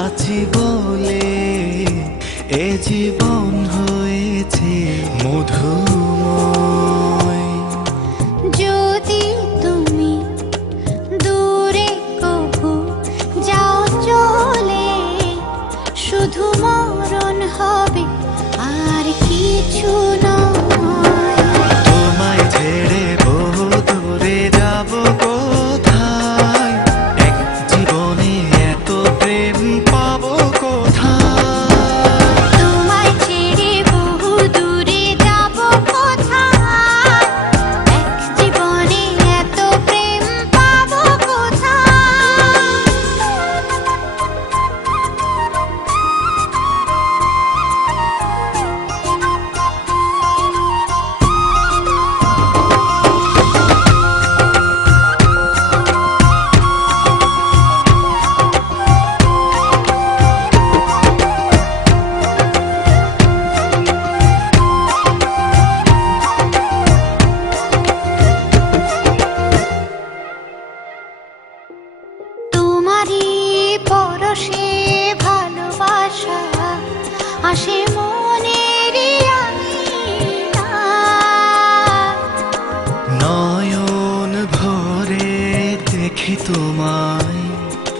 আছি বলে এ জীবন হয়েছে মধুর।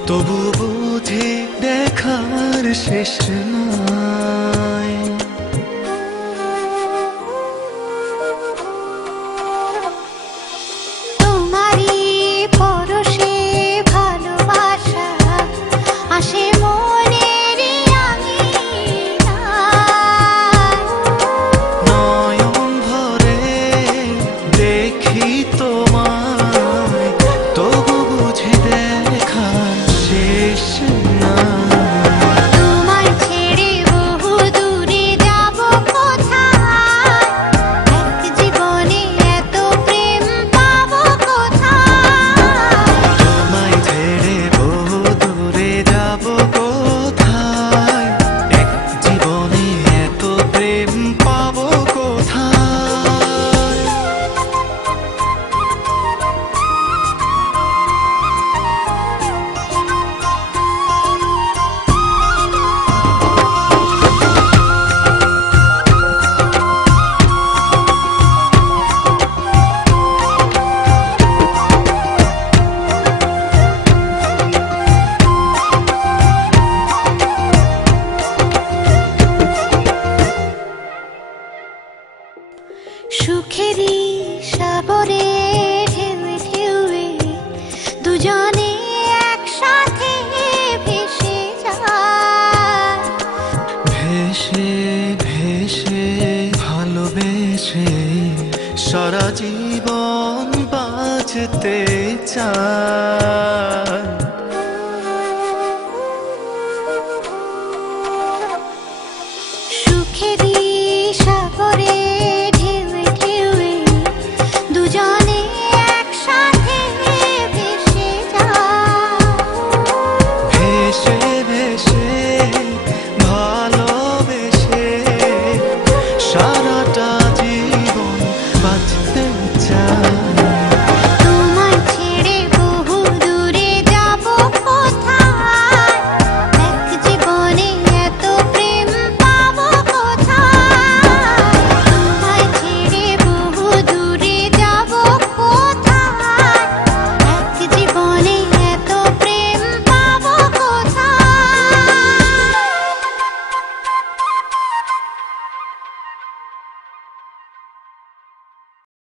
তবু বোধে দেখার শেষ না। সে সারা জীবন বাঁচতে চায়।